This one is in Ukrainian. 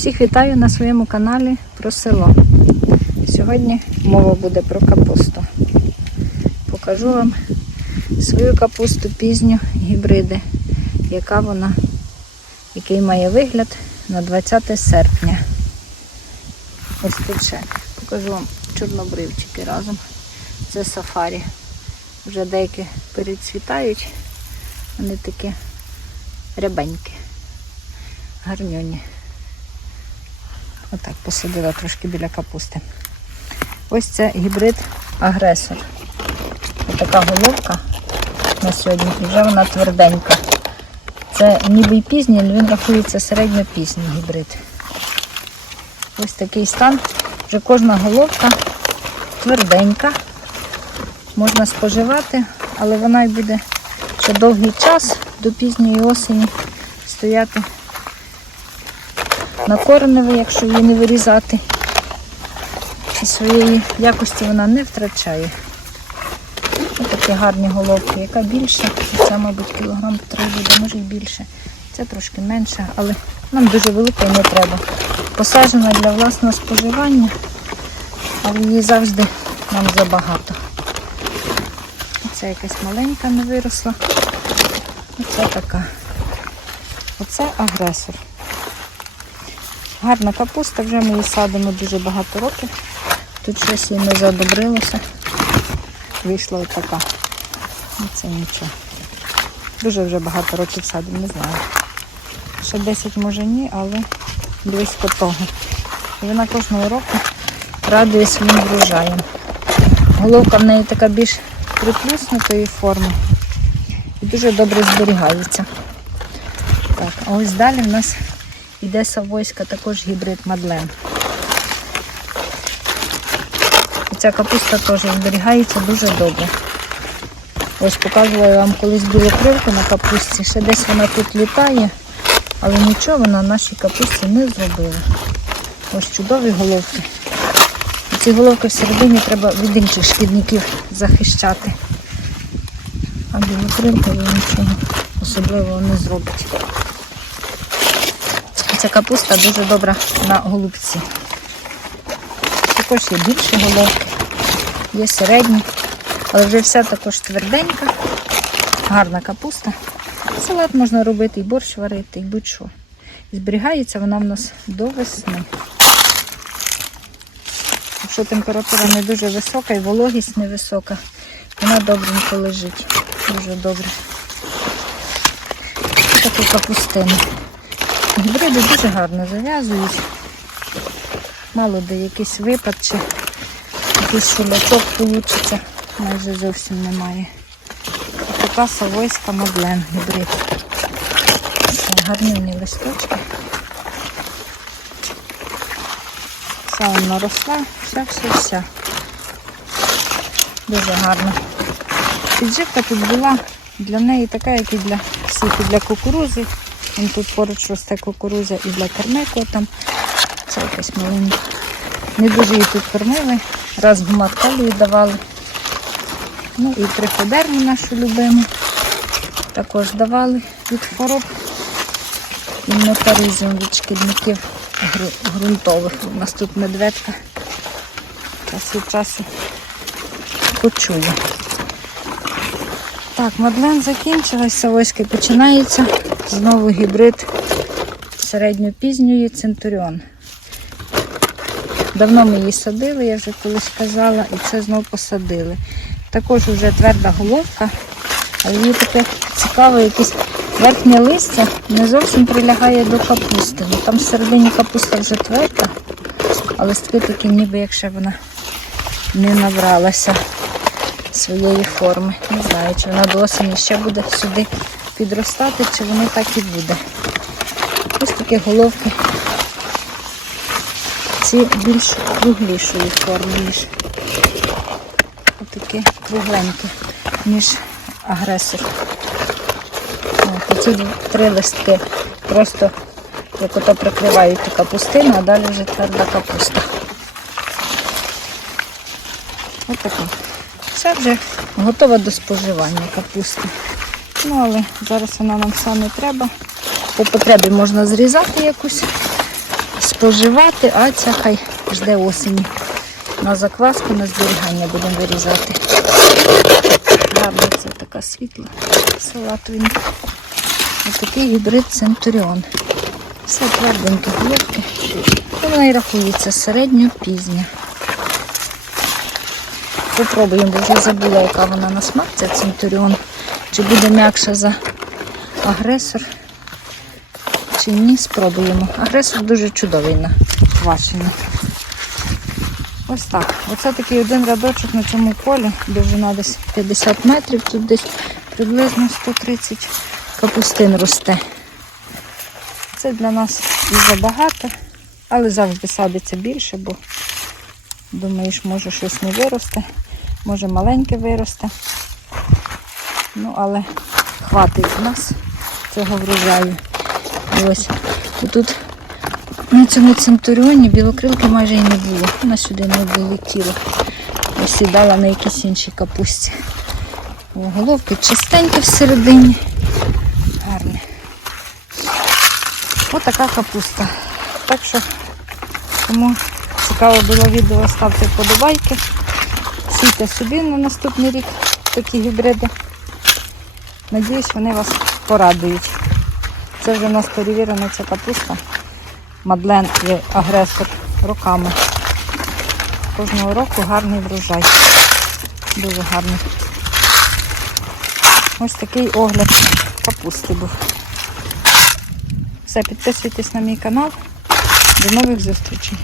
Всіх вітаю на своєму каналі про село. Сьогодні мова буде про капусту. Покажу вам свою капусту пізню гібриди, яка вона, який має вигляд на 20 серпня. Ось тут ще покажу вам чорнобривчики разом. Це сафарі. Вже деякі перецвітають, вони такі рябенькі, гарньоні. Отак посадила трошки біля капусти. Ось це гібрид агресор. Отака головка на сьогодні, і вже вона тверденька. Це ніби й пізній, але він рахується середньопізній гібрид. Ось такий стан. Вже кожна головка тверденька. Можна споживати, але вона й буде ще довгий час до пізньої осені стояти на кореневі, якщо її не вирізати. І своєї якості вона не втрачає. Ось такі гарні головки, яка більша, це, мабуть, кілограм три буде, може й більше. Це трошки менше, але нам дуже великої не треба. Посаджена для власного споживання, але її завжди нам забагато. Оце якась маленька не виросла. Оце така. Оце агресор. Гарна капуста, вже ми її садимо дуже багато років. Тут щось їй не задобрилося. Вийшла отака. Ну, Це нічого. Дуже вже багато років садимо, не знаю. Ще 10 може ні, але близько того. Вона кожного року радує своїм врожаєм. Головка в неї така більш приплюснутої форми і дуже добре зберігається. Так, а ось далі в нас йде савойська, також гібрид Мадлен. І Ця капуста теж зберігається дуже добре. Ось показувала вам колись білокривку на капусті. Ще десь вона тут літає, але нічого вона нашій капусті не зробила. Ось чудові головки. Ці головки всередині треба від інших шкідників захищати. А білокривка нічого особливого не зробить. Ця капуста дуже добра на голубці. Також є більші головки, є середні, але вже вся також тверденька, гарна капуста. Салат можна робити, і борщ варити, і будь-що. І зберігається вона в нас до весни. Якщо температура не дуже висока і вологість невисока, вона добренько лежить. Дуже добре. Таку капустину. Гібриди дуже гарно зав'язують. Мало де якийсь випад чи якийсь шулячок вийде, майже зовсім немає. Ось така савойська модлен гібрид. Це гарні листочки. Вся вона росла, вся-вся-вся. Дуже гарно. Підживка тут була для неї така, як і для всіх, і для кукурузи. Він тут поруч росте кукуруза і для кермику там. Це якась маленька. Не дуже її тут кормили. Раз гумат калію давали. Ну і триходерму нашу любиму. Також давали від хвороб. І метаризм від шкідників ґрунтових. У нас тут медведка. Час від часу почує. Так, Мадлен закінчилась, Савойський починається. Знову гібрид середньопізньої Центуріон. Давно ми її садили, я вже колись казала, і це знову посадили. Також вже тверда головка, але її таке цікаве, якесь верхнє листя не зовсім прилягає до капусти. Ну, Там всередині капуста вже тверда, а листки такі ніби якщо вона не набралася своєї форми. Не знаю, чи вона до осені ще буде сюди підростати, чи воно так і буде. Ось такі головки. Ці більш круглішої форми, ніж отакі кругленькі, ніж агресор. От, ці три листки просто як ото прикривають капустину, а далі вже тверда капуста. Ось таке. Все вже готова до споживання капуста. Ну, але зараз вона нам вся не треба. По потребі можна зрізати якусь, споживати, а ця хай жде осені. На закваску, на зберігання будемо вирізати. Гарно це така світла салатовенька. Ось такий гібрид Центуріон. Все тверденьке гілки. Вона і рахується середньо пізня. Попробуємо, бо вже забула, яка вона на смак, ця Центуріон. Чи буде м'якша за агресор, чи ні, спробуємо. Агресор дуже чудовий на квашення. Ось так. Оце такий один рядочок на цьому полі, довжина десь 50 метрів, тут десь приблизно 130 капустин росте. Це для нас і забагато, але завжди садиться більше, бо думаєш, може щось не виросте, може маленьке виросте. Ну, але хватить в нас цього врожаю. Ось тут на цьому центуріоні білокрилки майже і не було. Вона сюди не долетіла. Сідала на якійсь іншій капусті. О, головки чистенькі всередині. Гарні. Ось така капуста. Так що, кому цікаво було відео, ставте вподобайки. Сійте собі на наступний рік такі гібриди. Надіюсь, вони вас порадують. Це вже в нас перевірена ця капуста. Мадлен є агресор роками. Кожного року гарний врожай. Дуже гарний. Ось такий огляд капусти був. Все, підписуйтесь на мій канал. До нових зустрічей.